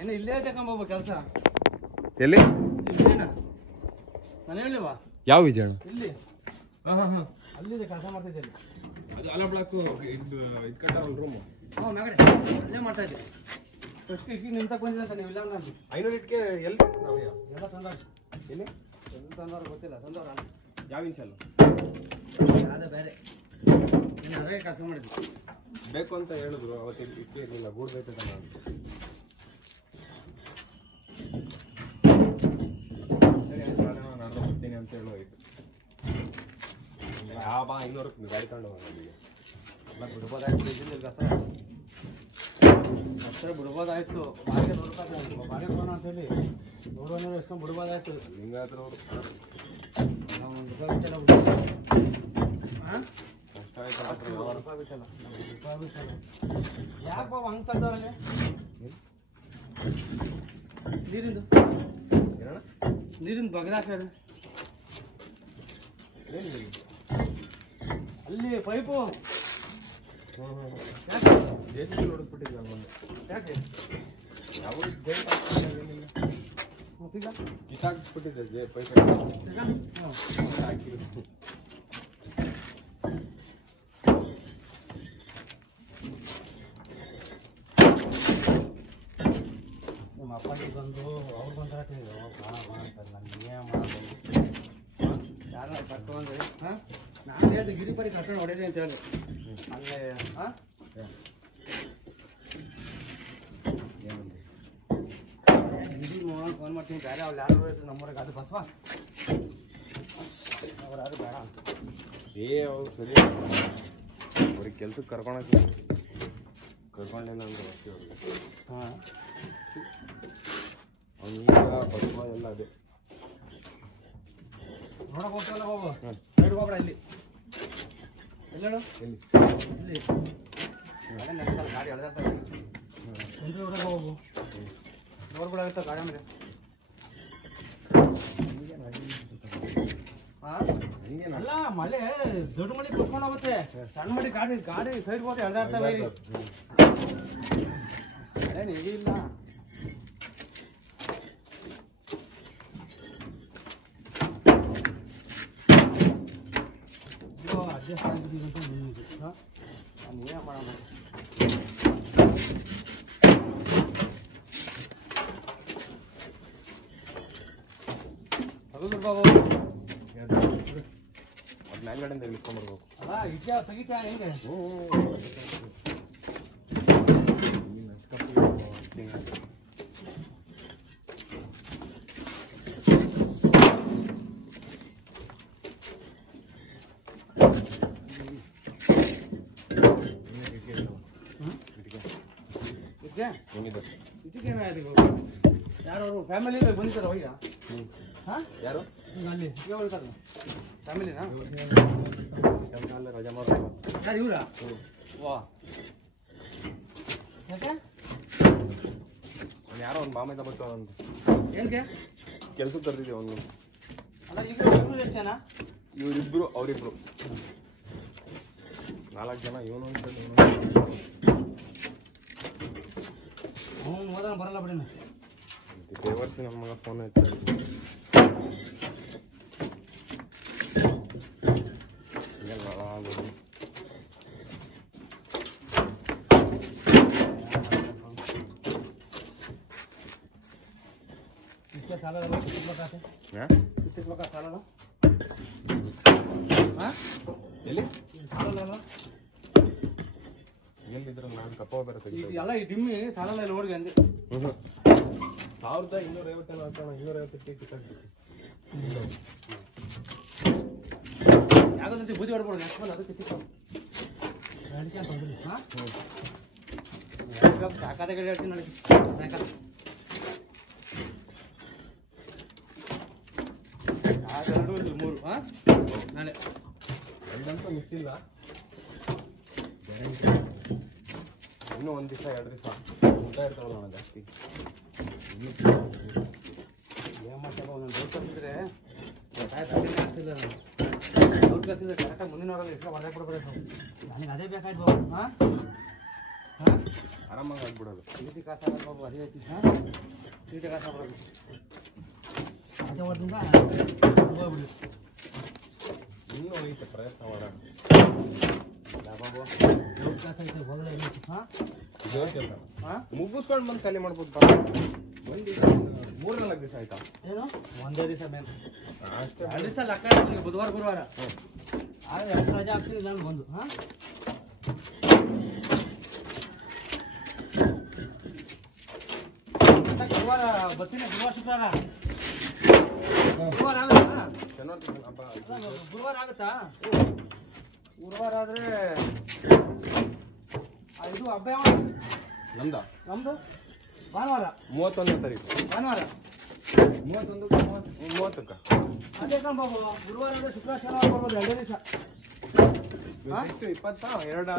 ಏನು ಇಲ್ಲೇ ತಗೊಂಬ ಕೆಲಸ ಎಲ್ಲಿ ಇಲ್ಲೇನಾ ಮನೆ ಹೇಳಿವಾ ಯಾವ ವಿಜಯಣ್ಣ ಇಲ್ಲಿ ಅಲ್ಲಿದೆ ಕೆಲಸ ಮಾಡ್ತಿದ್ದೆ ಅಲ್ಲಿ ಅದು ಅಲ ಬ್ಲಾಕ್ ಇದು ಕಟ್ಟಾರಲ್ಲ ರೂಮ್ ಮ್ಯಾಗಡೆ ಅಲ್ಲೇ ಮಾಡ್ತಾ ಇದ್ದೆ ಫಸ್ಟ್ ಈಗ ನಿಂತಕ್ಕೆ ಬಂದಿದೆ ಅಂತ ನೀವು ಇಲ್ಲ ಅಂದ್ರೆ 500 ಇಟ್ಕೆ ಎಲ್ಲಿ ಎಲ್ಲ ತಂದಾರ ಎಲ್ಲಿ ಎಲ್ಲಿ ತಂದಾರ ಗೊತ್ತಿಲ್ಲ ತಂದವ್ರ ಯಾವ ಇಂಚ್ ಅಲ್ಲ ಅದೇ ಬೇರೆ ನೀನು ಅದೇ ಕೆಲಸ ಮಾಡಿದ್ವಿ ಬೇಕು ಅಂತ ಹೇಳಿದ್ರು ಅವತ್ತು ಇಟ್ಟೇ ಇರಲಿಲ್ಲ ಗೂಡು ಬೇಕಂತ ನಾನು ನಾನು ಬರ್ತೀನಿ ಅಂತ ಹೇಳುವಾಯ್ತು ಯಾವ 500 ಗಾಡಿ ತಗೊಂಡು ಹೋಗೋದಿಗೆ ಎಲ್ಲ ಬಿಡ್ಬೋದಾಯ್ತು ಇದ್ದಿಲ್ಲ ಕಷ್ಟ ಅಷ್ಟೇ ಬಿಡ್ಬೋದಾಯ್ತು ಬಾಡಿಗೆ ನೋಡ್ಬೇಕು ಬಾಡಿಗೆ ಕೊಡೋಣ ಅಂತೇಳಿ ನೋಡೋಣ ಎಷ್ಟೊಂದು ಬಿಡ್ಬೋದಾಯ್ತು ಹಿಂಗೆ ಹತ್ರ ಅವರು ನಾವು ₹1 ಬಿಟ್ಟಲ್ಲ ಬಿಟ್ಟು ಹಾಂ ಕಷ್ಟ ಆಯ್ತು ₹1 ಬಿಟ್ಟಲ್ಲ ₹1 ಬಿಟ್ಟಲ್ಲ ಯಾಕೆ ಬಾಬು ಹಂಗೆ ತಂದವ್ರಲ್ಲಿ ನೀರಿಂದು ಏನಣ್ಣ ನೀರಿಂದು ಬಗದಾಕ ಅಲ್ಲಿ ಪೈಪು ಯಾಕೆ ಜೆಸಿಬಿ ನೋಡಿಸ್ಬಿಟ್ಟಿದ್ದೆ ನಾನು ಮೊನ್ನೆ ಯಾಕೆ ಯಾವ ಏನಿಲ್ಲ ಮತ್ತೀಗ ಕಿತ್ತಾಕ್ಬಿಟ್ಟಿದ್ದೆ ಪೈಪ್ ಹಾಕಿರೋದು ನಮ್ಮ ಅಪ್ಪಾಜಿ ಬಂದು ಅವ್ರು ಬಂದ್ರೆ ಅಂತಾರೆ ನನಗೆ ಮಾಡೋದು ಯಾರು ಕರ್ಕೊಂಡ್ರಿ ಹಾಂ ನಾನು ಹೇಳಿದೆ ಗಿರಿಪರಿ ಕರ್ಕೊಂಡು ಹೊಡೀರಿ ಅಂತ ಹೇಳಿ ಅಲ್ಲೇ ಹಾಂ ಗಿರಿ ಫೋನ್ ಮಾಡ್ತೀನಿ ಬೇರೆ ಅವ್ರು ಯಾರು ಹೇಳಿದ್ರು ನಮ್ಮೂರಿಗೆ ಅದು ಬಸವ ಅವ್ರು ಯಾರು ಬೇಡ ಅಂತ ಅವ್ರು ಸರಿ ಅವ್ರಿಗೆ ಕೆಲ್ಸಕ್ಕೆ ಕರ್ಕೊಳಕ್ಕೆ ಕರ್ಕೊಂಡಿಲ್ಲ ಅಂದ್ರೆ ಅಷ್ಟೇ ಅವ್ರಿಗೆ ಹಾಂ ಅವ್ನು ಈಗ ಬಸವ ಎಲ್ಲ ಅದೇ ನೋಡಕ್ಕೆ ಹೋಗ್ತಲ್ಲ ಬಾಬು ಸೈಡ್ ಹೋಗ್ಬೇಡ ಇಲ್ಲಿ ಎಲ್ಲೇಳು ಎಲ್ಲಿ ಇಲ್ಲಿ ಅದೇ ನೆನಪಲ್ಲ ಗಾಡಿ ಎಳ್ದಾಡ್ತಾರೆ ತೊಂದರೆ ಹೊಡಕ್ಕೆ ಹೋಗು ನೋಡ್ಬಿಡಾಗುತ್ತೆ ಗಾಡಿ ಮೇಲೆ ಹಾಂ ಅಲ್ಲ ಮಳೆ ದೊಡ್ಡ ಮಳೆ ಕುತ್ಕೊಂಡು ಹೋಗುತ್ತೆ ಸಣ್ಣ ಮಳೆ ಗಾಡಿ ಸೈಡ್ ಹೋದ್ರೆ ಎಳ್ದಾಡ್ತವೆ ಅದೇನು ಇಲ್ಲ ಅಡ್ಜಸ್ಟ್ ಆಗಿದ್ದೀವಿ ಅಂತ ನಿಂತಿದೆ ಹಾಂ ನಾನು ಏನು ಮಾಡೋಣ ಹೌದು ಬಾಬು ಅದು ಮೇಲ್ಗಡೆಯಿಂದ ಇಳ್ಕೊಂಡ್ಬರ್ಬೇಕು ಅಲ್ಲ ಇಟ್ಯಾ ತೆಗಿತ್ಯಾ ಹೆಂಗೆ ಯಾರು ಫ್ಯಾಮಿಲಿ ಬಂದಿದ್ದಾರೆ ಹೋಗಿ ಹಾಂ ಯಾರು ಅಲ್ಲಿ ಹೇಳ್ತಾರೆ ಫ್ಯಾಮಿಲಿನಾ ಕೆಲಸ ರಜೆ ಮಾಡೋದು ಯಾರು ಇವರಾ ವಾ ಯಾಕೆ ಯಾರೋ ಒಂದು ಮಾಮೇದ ಬರ್ತಾವ ಅಂತ ಏನಕ್ಕೆ ಕೆಲ್ಸಕ್ಕೆ ಕರೆದಿದ್ದೀವಿ ಅವನು ಅಲ್ಲ ಈಗ ಇವರು ಎಷ್ಟು ಜನ ಇವರಿಬ್ರು ಅವರಿಬ್ರು 4 ಜನ ಇವನು ಅಂತ ಹೋದ ಬರಲ್ಲ ಬಿಡಿ ದೇವರ್ಸಿ ನಮ್ಮ ಮಗ ಫೋನ್ ಆಯ್ತು ಸಾಲಲ್ಲ ಎಲ್ಲಿ ಸಾಲಲ್ಲ ಎಲ್ಲಿದ್ರು ನಾನು ಕಪ್ಪ ಬೇರೆ ತೆಗಿತೀನಿ ಎಲ್ಲ ಈ ಡಿಮ್ಮಿ ಸಾಲಲ್ಲ ಇಲ್ಲಿ ನೋಡಿದೆ ಅಂದೆ 1250 ಹಾಕೋಣ 250 ಕಿತ್ತಾಕ್ಬಿಟ್ಟು ಯಾಕಂದ್ರೆ ಬೂದಿ ಹೊಡ್ಬೋದು ನೆಕ್ಸ್ಟ್ ಬಂದು ಅದಕ್ಕೆ ತಿಕ್ಕ ಅದಕ್ಕೆ ಅಂತ ಬಂದ್ರಿ ಹಾಂ ಸಾಕಾದ ಗಡಿ ಹೇಳ್ತೀನಿ ನನಗೆ ಸಾಯಂಕಾಲ ಎರಡು 3 ಹಾಂ ನಾಳೆ ಎರಡಂತೂ ಮಿಸ್ ಇಲ್ಲ ಇನ್ನೂ 1 ದಿವಸ 2 ದಿವಸ ಊಟ ಇರ್ತಾವಲ್ಲ ನಾನು ಜಾಸ್ತಿ ಏನು ಮಾಡ್ತಾರೋ ನಾನು ದೌಡ್ ಕಳಿಸಿದ್ರೆ ಆಗ್ತಿಲ್ಲ ನಾನು ದೌಡ್ ಕಳಿಸಿದ್ರೆ ಕರೆಕ್ಟಾಗಿ ಮುಂದಿನ ವಾರಲ್ಲಿ ಎಷ್ಟು ಹೊರಗೆ ಕೊಡ್ಬೇಕು ನನಗೆ ಅದೇ ಬೇಕಾಯ್ತು ಹಾಂ ಹಾಂ ಆರಾಮಾಗಿ ಆಗ್ಬಿಡೋದು. ಚೀಟಿ ಕಾಸು ಆಗೋದು ಬಾಬು ಅದೇ ಐತಿ. ಹಾಂ ಚೀಟಿ ಕಾಸು ಆಗೋದು ಅದೇ ಹೊರದಿಂದ ಹೋಗ್ಬಿಡಿ. ಇನ್ನೂ ಐತೆ ಪ್ರಯತ್ನ ಮಾಡೋಣ. ಬಾಬು ದೊಡ್ಡ ಕಾಸು ಐತೆ ಹೋಗಲೇ ಇಲ್ಲ. ಹಾಂ ಹಾಂ ಮುಗಿಸ್ಕೊಂಡು ಬಂದು ಖಾಲಿ ಮಾಡ್ಬೋದು. ಒಂದು 3-4 ದಿವಸ ಆಯ್ತಾ? ಏನು ಒಂದೇ ದಿವಸ ಮೇಲೆ ಅಷ್ಟೇ. 2 ದಿವಸ ಲೆಕ್ಕ ಇರ್ತೀನಿ. ಬುಧವಾರ ಗುರುವಾರ ಆದರೆ 2 ರಜೆ ಹಾಕ್ತೀನಿ ನಾನು ಬಂದು. ಹಾಂ ಗುರುವಾರ ಬರ್ತೀನಿ. ಗುರುವಾರ ಶುಕ್ರವಾರ ಗುರುವಾರ ಆಗುತ್ತಾ? ಗುರುವಾರ ಆಗುತ್ತಾ? ಗುರುವಾರ ಆದರೆ ಇದು ಹಬ್ಬ ಯಾವಾಗ? ನಮ್ದ ನಮ್ಮದು ಭಾನುವಾರ 31ನೇ ತಾರೀಕು. ಭಾನುವಾರ 30ಕ್ಕೆ. ಅದೇ ಕಣ್ ಬಾಬು. ಗುರುವಾರ ಅಂದರೆ ಶುಕ್ರವಾರ ಶನಿವಾರ ಬರ್ಬೋದು. 2 ದಿವಸ. ಎಷ್ಟು 20? 2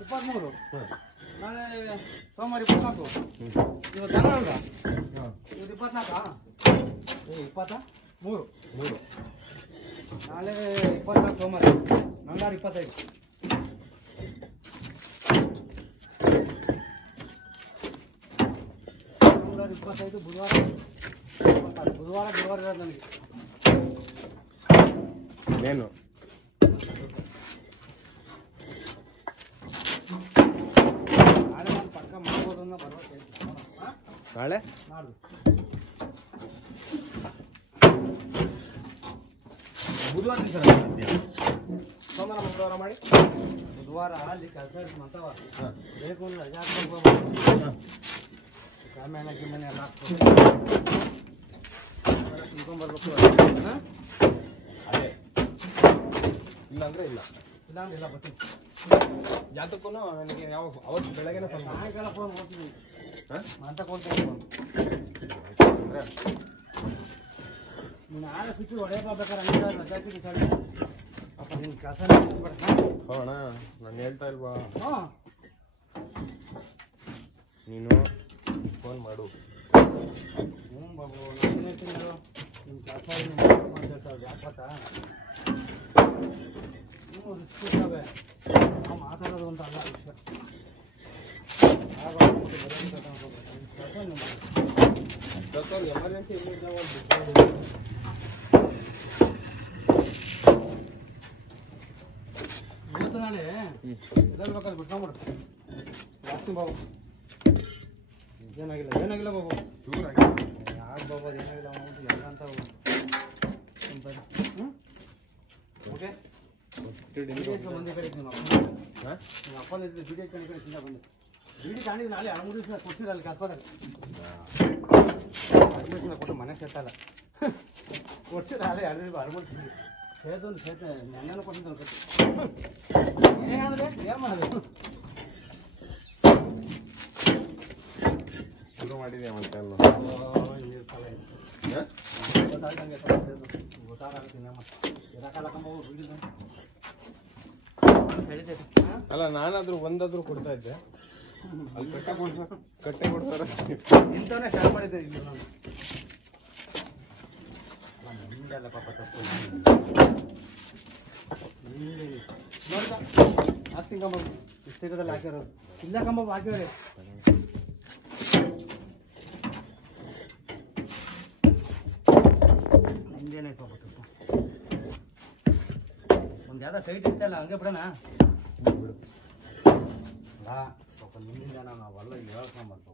23 ನಾಳೆ ಸೋಮವಾರ 24. ಇವತ್ತು ಭಾನುವಾರ ಅಲ್ವಾ? ಇವತ್ತು 24. 23 ನಾಳೆ 24 ಸೋಮವಾರ. ಮಂಗಳವಾರ 25. ಮಂಗಳವಾರ 25 ಬುಧವಾರ 26. ಗುರುವಾರ ಇರೋದು ನನಗೆ. ಏನು ನಾಳೆ ನಾನು ಪಕ್ಕ ಮಾಡ್ಬೋದು ಅನ್ನೋ ಭರವಸೆ ಐತೆ. ಹಾಂ ನಾಳೆ ನಾಡ್ದು ಬುಧವಾರ ದಿವಸ ಸೋಮವಾರ ಮಂಗಳವಾರ ಮಾಡಿ ಬುಧವಾರ ಅಲ್ಲಿ ಕೆಲಸ ಇರ್ತಂತವ. ಹಾಂ ಬೇಕು ಅಂದ್ರೆ ರಜೆ ಹಾಕ್ಬೇಕು. ಸಾಮಾನ್ಯ ಗಿಮ್ಮನೆ ಎಲ್ಲ ಹಾಕ್ಬೇಕು. ತಿನ್ಕೊಂಬರ್ಬೇಕು. ಹಾಂ ಅದೇ ಇಲ್ಲಾಂದ್ರೆ ಇಲ್ಲ. ಇಲ್ಲಾಂದ್ರೆ ಇಲ್ಲ ಬರ್ತೀನಿ. ಯಾತಕ್ಕೂ ನನಗೆ ಯಾವಾಗ ಅವತ್ತು ಬೆಳಗ್ಗೆನೇ ಫೋನ್ ಮಾಡಿ. ಸಾಯಂಕಾಲ ಫೋನ್ ಮಾಡ್ತೀನಿ. ಹಾಂ ಅಂತ ಕೊಡ್ತೀನಿ ಅಂದರೆ ನೀನು ಆಗ ಸಿಕ್ಕಿ ಹೊಡೆಯಪ್ಪ ಬೇಕಾದ್ರೆ ಹಂಗೆ ರಜೆ ಹಾಕಿದ್ದು ಸರ್. ಅಪ್ಪ ನಿನ್ನ ಕೆಲಸ ಮುಗಿಸ್ಬೇಡ. ಅಣ್ಣ ನಾನು ಹೇಳ್ತಾ ಇಲ್ವಾ, ಹಾಂ ನೀನು ಫೋನ್ ಮಾಡು. ಹ್ಞೂ ಬಾಬು ನಾನು ಹೇಳ್ತೀನಿ ನೋಡು. ನಿಮ್ಮ ಕೆಲಸ ಅಂತ ಹೇಳ್ತಾರೆ. ಯಾಕತ್ತ ನೀವು ರಿಸ್ಕ್ ಇರ್ತವೆ. ನಾವು ಮಾತಾಡೋದು ಅಂತ ಅಲ್ಲ ವಿಷಯ. ಎಮರ್ಜೆನ್ಸಿ ಇಲ್ಲಿದ್ದಾವೆ. ಇವತ್ತು ನಾಳೆ ಎಲ್ಲರೂ ಬೇಕಾದ್ರೆ ಬಿಟ್ಕೊಂಬಿಡು. ಜಾಸ್ತಿ ಬಾಬು. ಏನಾಗಿಲ್ಲ ಬಾಬು. ಯಾಕೆ ಬಾಬು ಅದು ಏನಾಗಿಲ್ಲ ಅಮೌಂಟ್ ಎಲ್ಲ ಅಂತ ಹ್ಞೂ ಓಕೆ. ಮಂದಿ ಕಡೆ ನಿಮ್ಮ ಅಪ್ಪನ ಇದ್ದರೆ ಬಿಡಿ ಕಡೆ ಚಿಂತ ಬಂದೆ. ಬಿಡಿ ಕಾಣಿಗೆ ನಾಳೆ 2-3 ದಿವಸ ಕೊಡ್ಸಿರ ಅಲ್ಲಿ ಆಸ್ಪತ್ರೆಗೆ ಅಡ್ಮಿಷನ್ ಕೊಟ್ಟು ಮನೆ ಸೇರ್ತಲ್ಲ. ಕೊಡ್ಸಿರ ಅಲ್ಲೇ 2 ದಿವಸ 2-3 ದಿವಸ ಸೇರ್ತೊಂದು ನೆನ್ನೆನೂ ಕೊಟ್ಟಿದ್ದು ಕಟ್ಟಿ ಏನಂದ್ರೆ ಏನು ಮಾಡೋದು. ಶುರು ಮಾಡಿದೆ ಮತ್ತೆ ಅಲ್ಲ, ನಾನಾದ್ರೂ ಒಂದಾದ್ರೂ ಕೊಡ್ತಾ ಇದ್ದೆ. ಅಲ್ಲಿ ಕಟ್ಟೆ ಕೊಡ್ತಾರೆ ಇಂಥವನ್ನೇ ಸ್ಟಾರ್ಟ್ ಮಾಡಿದ್ದೆ. ಇಲ್ಲಿ ನಾನು ನಿಮ್ದೆಲ್ಲ ಪಾಪ ತಪ್ಪು ನೋಡ್ದ ಹಾಕ್ತೀನಿ ಕಂಬ. ಇಷ್ಟದಲ್ಲಿ ಹಾಕಿರೋದು ಇಲ್ಲ ಕಂಬ ಹಾಕಿವ್ರೆ. ನಿಮ್ದೇನಾಯ್ತು ಪಾಪ ತಪ್ಪು. ಒಂದು ಯಾವ್ದೋ ಸೈಟ್ ಇರ್ತಲ್ಲ ಹಂಗೆ ಬಿಡೋಣ. ಬಿಡು. ಅಲ್ಲ ಪಾಪ ನಿಮ್ಮಿಂದ ನಾವೆಲ್ಲ ಹೇಳ್ಕೊಂಬರ್ಬೇಕು.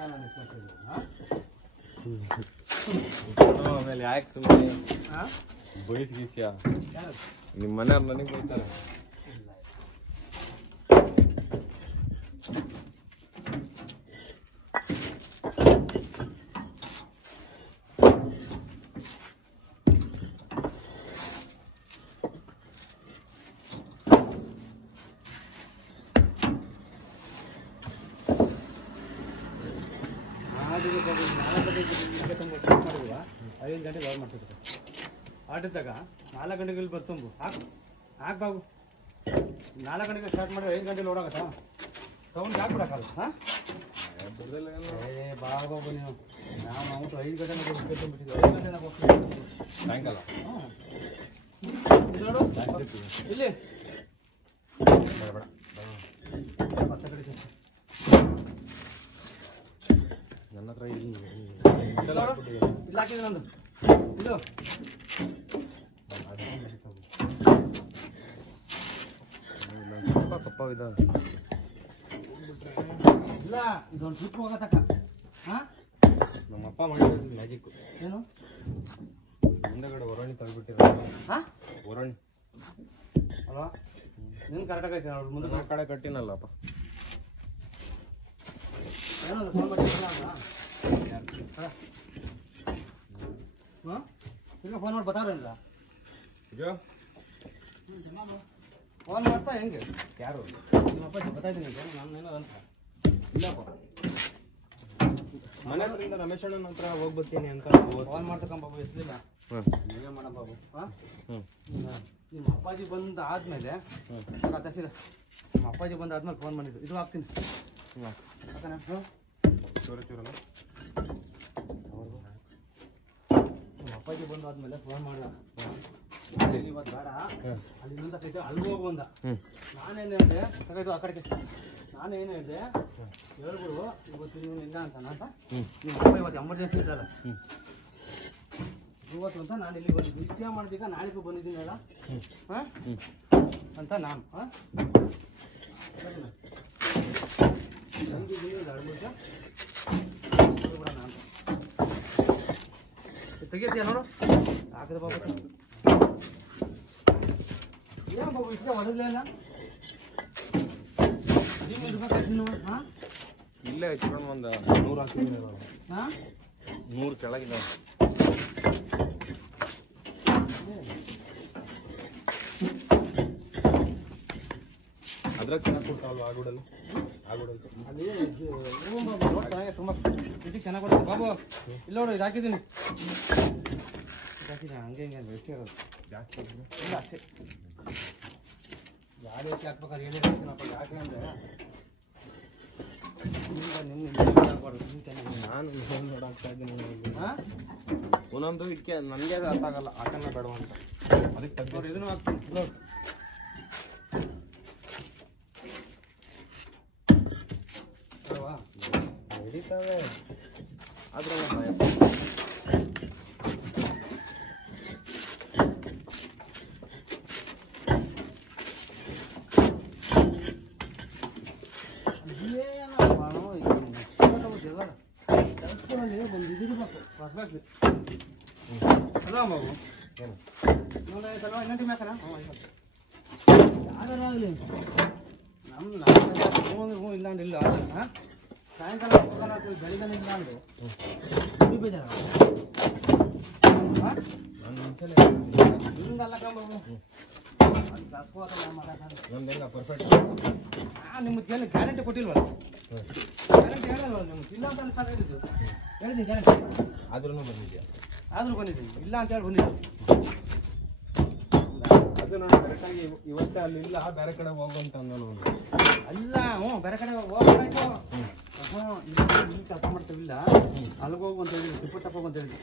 ನಾನು ಇಸ್ಕೊಳ್ತಿದ್ದೆ. ಹಾಂ ಆಮೇಲೆ ಯಾಕೆ ಸುಮ್ಮನೆ ಹಾಂ ಬಯಸ್ಗೀಸ್ಯಾ ಯಾರು ನಿಮ್ಮ ಮನೆಯವ್ರು ನನಗೆ ಬೈತಾರೆ. ಇಲ್ಲ ಮಾಡಿಲ್ವಾ 5 ಗಂಟೆಗೆ ಆರ್ಡರ್ ಮಾಡ್ತಿದ್ರು. ಆಟದಾಗ 4 ಗಂಟೆಗೆ ಇಲ್ಲಿ ಬರ್ತಂಬು ಹಾಕು ಬಾಬು. 4 ಗಂಟೆಗೆ ಸ್ಟಾರ್ಟ್ ಮಾಡಿದ್ರೆ 5 ಗಂಟೆಲಿ ಓಡಾಗತ್ತಾ? ಸೌಂಡ್ ಯಾಕೆ ಬಿಡೋಕ್ಕಲ್ಲ? ಹಾಂ ಬಾಬು ನೀವು ನಾವು 5 ಗಂಟೆನಾಗ ಬಿಟ್ಟಿದ್ವಿ. 5 ಗಂಟೆನಾಗ ಹೋಗ್ತೀವಿ ಸಾಯಂಕಾಲ. ಹಾಂ ನೋಡು ಇಲ್ಲಿ ಬೇಡ ಭತ್ತ ಕಡೆ ನನ್ನ ಹತ್ರ ಇಲ್ಲ ಹಾಕಿದೆ ನಂದು ಇದು ಸ್ವಲ್ಪ ಕಪ್ಪಾವಿದ್ದಾವೆ ಇಲ್ಲ ಇದೊಂದು ಟ್ರಿಪ್ ಹೋಗತಕ್ಕ ಹಾಂ ನಮ್ಮಪ್ಪ ಮಾಡಿರೋದು ಮ್ಯಾಜಿಕ್ಕು ಏನು ಮುಂದೆಗಡೆ ಒರಣಿ ತೆಗೆದ್ಬಿಟ್ಟಿರೋ ಹಾಂ ಒರಣಿ ಅಲ್ವಾ ನಿನ್ನ ಕರೆಕ್ಟಾಗಿ ಐತೆ ಅವ್ರ ಮುಂದೆ ಆ ಕಡೆ ಕಟ್ಟಿನಲ್ಲಪ್ಪ ಏನೋ ಫೋನ್ ಮಾಡಿ ಹಾಂ ಈಗ ಫೋನ್ ಮಾಡಿ ಬತ್ತಾವ್ರಲ್ಲ ಇದು ಫೋನ್ ಮಾಡ್ತಾ ಹೆಂಗೆ ಯಾರು ನಿಮ್ಮಪ್ಪ ಗೊತ್ತಾಯ್ತೀನಿ ನಾನು ಏನೋ ಅಂತ ಇಲ್ಲಪ್ಪ ಮನೆ ಹತ್ರದಿಂದ ರಮೇಶ್ ಅಣ್ಣನ ಹತ್ರ ಹೋಗ್ಬರ್ತೀನಿ ಅಂತ ಫೋನ್ ಮಾಡ್ತಕ್ಕಂಬ ಬಾಬು ಎಷ್ಟಲಿಲ್ಲ ನೀವೇ ಮಾಡ ಬಾಬು ಹಾಂ ನಿಮ್ಮ ಅಪ್ಪಾಜಿ ಬಂದು ಆದಮೇಲೆ ತಸಿದ ನಿಮ್ಮ ಅಪ್ಪಾಜಿ ಬಂದು ಆದ್ಮೇಲೆ ಫೋನ್ ಮಾಡಿದ್ದು ಇದು ಹಾಕ್ತೀನಿ ಯಾಕಣ್ಣ ಚೂರ ಚೂರಲ್ಲ ನಿಮ್ಮ ಅಪ್ಪಾಜಿ ಬಂದು ಆದ್ಮೇಲೆ ಫೋನ್ ಮಾಡ ಇವತ್ತು ಬೇಡ ಅಲ್ಲಿ ಇನ್ನೊಂದು ಕೈತೆ ಅಲ್ಲಿ ಹೋಗು ಅಂದ ನಾನೇನು ಹೇಳಿದೆ ತಗೈದು ಆ ಕಡೆಗೆ ನಾನೇನು ಹೇಳಿದೆ ಹೇಳ್ಬಿಡು ಇವತ್ತು ನೀವು ಇಲ್ಲ ಅಂತಾನ ಅಂತ ನಿಮ್ಮ ಅಪ್ಪ ಇವತ್ತು ಎಮರ್ಜೆನ್ಸಿ ಇದ್ದಲ್ಲ ಇವತ್ತು ಅಂತ ನಾನು ಇಲ್ಲಿ ಬಂದಿದ್ದು ನಿಶ್ಚಯ ಮಾಡಿದೀಗ ನಾಳೆಗೂ ಬಂದಿದ್ದೀನಲ್ಲ ಹಾಂ ಅಂತ ನಾನು ಹಾಂ ನಾನು ತೆಗಿತೀಯ ನೋಡು ಹಾಕಿದ ಬಾಬು ಏನು ಬಾಬು ಇಷ್ಟ ಒಡಗಲೇ ಇಲ್ಲ ನೀವು ಇರ್ಬೇಕಾಯ್ತು ನೀವು ಹಾಂ ಇಲ್ಲೇ ಹಚ್ಕೊಂಡು ಒಂದು 100 ಹಾಕಿದ್ದೀನಿ ಹಾಂ 100 ಕೆಳಗಿದೆ ಅದ್ರಾಗ ಚೆನ್ನಾಗಿ ಕೊಡ್ತಾವಲ್ವ ಆಗುಡಲ್ಲಿ ಅಲ್ಲಿ ಬಾಬು ಚೆನ್ನಾಗಿ ತುಂಬ ಇಟ್ಟಿಗೆ ಚೆನ್ನಾಗಿ ಕೊಡುತ್ತೆ ಬಾಬು ಇಲ್ಲ ನೋಡು ಇದು ಹಾಕಿದ್ದೀನಿ ಹಾಕಿದ್ದೀನಿ ಹಂಗೆ ಹಿಂಗೆ ಎಷ್ಟೇ ಇರೋದು ಜಾಸ್ತಿ ಇಲ್ಲ ಅಷ್ಟೇ ಯಾರು ಹೆಚ್ಚು ಹಾಕ್ಬೇಕಾದ್ರೆ ಏನೇ ಹೇಳ್ತೀನಪ್ಪ ಯಾಕೆ ಅಂದರೆ ನಾನು ನೋಡಾಗ್ತಾ ಇದ್ದೀನಿ ಹಾಂ ಒಂದೊಂದು ಇದಕ್ಕೆ ನನಗೆ ಅದು ಅರ್ಥ ಆಗಲ್ಲ ಹಾಕನ್ನ ಬೇಡವ ಅಂತ ಅದಕ್ಕೆ ತೆಗ್ದು ಇದನ್ನು ಹಾಕ್ತೀನಿ ನೋಡಿ ಅಲ್ವಾ ಹಿಡಿತಾವೆ ಆದ್ರೆ ಒಂದು ಇದಿರ್ಬೇಕು ಹೊಸಬೇಕು ಅಲ್ಲ ಬಾಬು ಏನು ನೋಡಿ ಆಯ್ತಲ್ವ ಇನ್ನೊಂದು ಮ್ಯಾಕನ ಯಾರು ಆಗಲಿ ನಮ್ಮ ಹ್ಞೂ ಇಲ್ಲ ಅಂದ್ರೆ ಇಲ್ಲ ಹಾಂ ಸಾಯಂಕಾಲ ಹೋಗೋಣ ಬೆಳಿಗ್ಗೆ ಇಲ್ಲ ಅಂದ್ರೆ ಬೇಜಾರ ಹಾಂ ಹಿಂಗಲ್ಲ ಬಾಬು ಅದು ಕಸ್ಕೋತಲ್ಲ ಮಗ ನಮ್ದೆಲ್ಲ ಪರ್ಫೆಕ್ಟ್ ಹಾಂ ನಿಮ್ಗೆ ಏನು ಗ್ಯಾರಂಟಿ ಕೊಟ್ಟಿಲ್ವಲ್ಲ ಗ್ಯಾರಂಟಿ ಹೇಳಲ್ವ ನಿಮ್ಗೆ ಇಲ್ಲ ಅಂತ ಸರ್ ಹೇಳಿದ್ದು ಹೇಳಿದ್ದೀನಿ ಗ್ಯಾರಂಟಿ ಆದ್ರೂ ಬಂದಿದ್ಯಾ ಆದರೂ ಬಂದಿದ್ದೀನಿ ಇಲ್ಲ ಅಂತ ಹೇಳಿ ಬಂದಿದ್ದೀನಿ ಅದು ನಾನು ಕರೆಕ್ಟಾಗಿ ಇವತ್ತೇ ಅಲ್ಲಿ ಇಲ್ಲ ಬೇರೆ ಕಡೆ ಹೋಗುವಂತ ಅಂದನು ಅಲ್ಲ ಹ್ಞೂ ಬೇರೆ ಕಡೆ ಹೋಗ್ಬೇಕು ಹ್ಞೂ ಇಲ್ಲಿ ಕೆಲಸ ಮಾಡ್ತೀವಿಲ್ಲ ಅಲ್ಲಿಗೆ ಹೋಗು ಅಂತ ಹೇಳಿದ್ವಿ ಟಿಪ್ಪು ತಪ್ಪು ಅಂತ ಹೇಳಿದ್ವಿ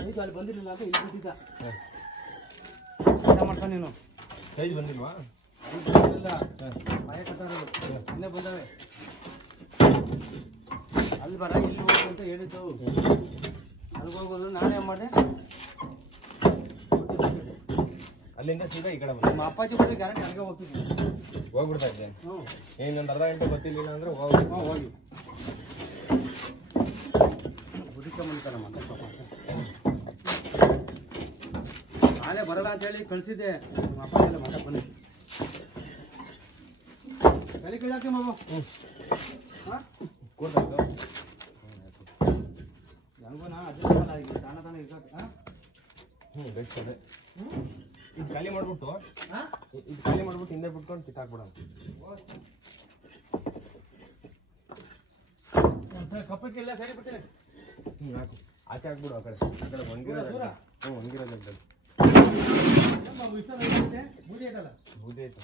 ಆಯ್ತು ಅಲ್ಲಿ ಬಂದಿರಲಿಲ್ಲ ಅಂತ ಇಲ್ಲಿ ಬಿಟ್ಟಿದ್ದ ಕೆಲಸ ಮಾಡ್ತಾನೆ ನೀನು ಸೈಜ್ ಬಂದಿಲ್ವಾ ಇಲ್ಲ ಮನೆ ಕಟ್ಟಾರೋದು ಇನ್ನೇ ಬಂದವೆ ಅಲ್ಲಿ ಬರ ಇಲ್ಲಿ ಹೋಗು ಅಂತ ಹೇಳಿದ್ದು ಅಲ್ಲಿಗೆ ಹೋಗೋದು ನಾನೇ ಮಾಡಿದೆ ಅಲ್ಲಿಂದ ಸೀದಾ ಈ ಕಡೆ ನಮ್ಮ ಅಪ್ಪಾಜಿ ಬಂದು ಗ್ಯಾರಂಟಿ ಅಲ್ಲಿಗೆ ಹೋಗ್ತಿದ್ವಿ ಹೋಗ್ಬಿಡ್ತಾ ಇದ್ದೆ ಹ್ಞೂ ಇನ್ನೊಂದು ಅರ್ಧ ಗಂಟೆ ಗೊತ್ತಿಲ್ಲ ಅಂದ್ರೆ ಹ್ಞೂ ಹೋಗಿ ಹುಡುಕ ಮಾಡ್ತಾರೆ ಮತ್ತೆ ನಾಳೆ ಬರಲ್ಲ ಅಂತ ಹೇಳಿ ಕಳಿಸಿದ್ದೆ ನಮ್ಮ ಅಪ್ಪ ಎಲ್ಲ ಮಾತಾಡ್ ಬನ್ನಿ ಕಲಿ ಕಳಿಯಾಕಿ ಮಾಮ ಹಾಂ ಕೂತಾಯ್ತು ನನಗೂ ನಾನು ಅಡ್ಜಸ್ಟ್ ಆಗಿ ತಾನ ತಾನೇ ಇರ್ಬೇಕು ಹಾಂ ಬೆಸ್ಟ್ ಅದೇ ಇದು ಖಾಲಿ ಮಾಡ್ಬಿಟ್ಟು ಹಾಂ ಇದು ಖಾಲಿ ಮಾಡ್ಬಿಟ್ಟು ಹಿಂದೆ ಬಿಟ್ಕೊಂಡು ಕಿತ್ತಾಕ್ಬಿಡೋಣ ಕಪ್ಪಕ್ಕೆ ಎಲ್ಲ ಸರಿ ಬಿಡ್ತೀನಿ ಹಾಕು ಆಚೆ ಹಾಕ್ಬಿಡು ಆ ಕಡೆ ಒಣಗಿರೋ ಒಣಗಿರೋ ಜಾಗದಲ್ಲಿ ಇಷ್ಟ ಬೂದಿ ಐತಲ್ಲ ಬೂದಿ ಆಯ್ತು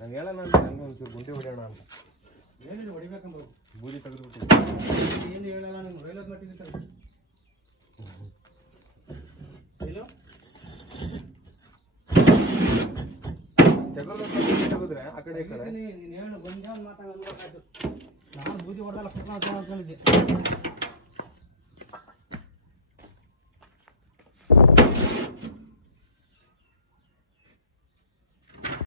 ನಾನು ಹೇಳೋಣ ಅಂತ ನನಗೆ ಒಂಚೂರು ಗುಂಡಿ ಹೊಡೆಯೋಣ ಅಂತ ಏನಿಲ್ಲ ಹೊಡಿಬೇಕಂಬ ಬೂದಿ ತೆಗೆದ್ಬಿಟ್ಟು ಏನು ಹೇಳಲ್ಲ ನಾನು ರೈಲೋದ್ ಮಟ್ಟಿದ್ದೀನಿ ಇಲ್ಲ ತೆಗೆದ್ರೆ ಆ ಕಡೆ ಈ ಕಡೆ ನೀನು ಹೇಳು ಗೊಂಜಾನ್ ಮಾತಾಡೋದು ನಾನು ಬೂದಿ ಹೊಡೆದಲ್ಲ ಕುತ್ಕೊಂಡು ಅಂದ್ಕೊಂಡಿದ್ದೆ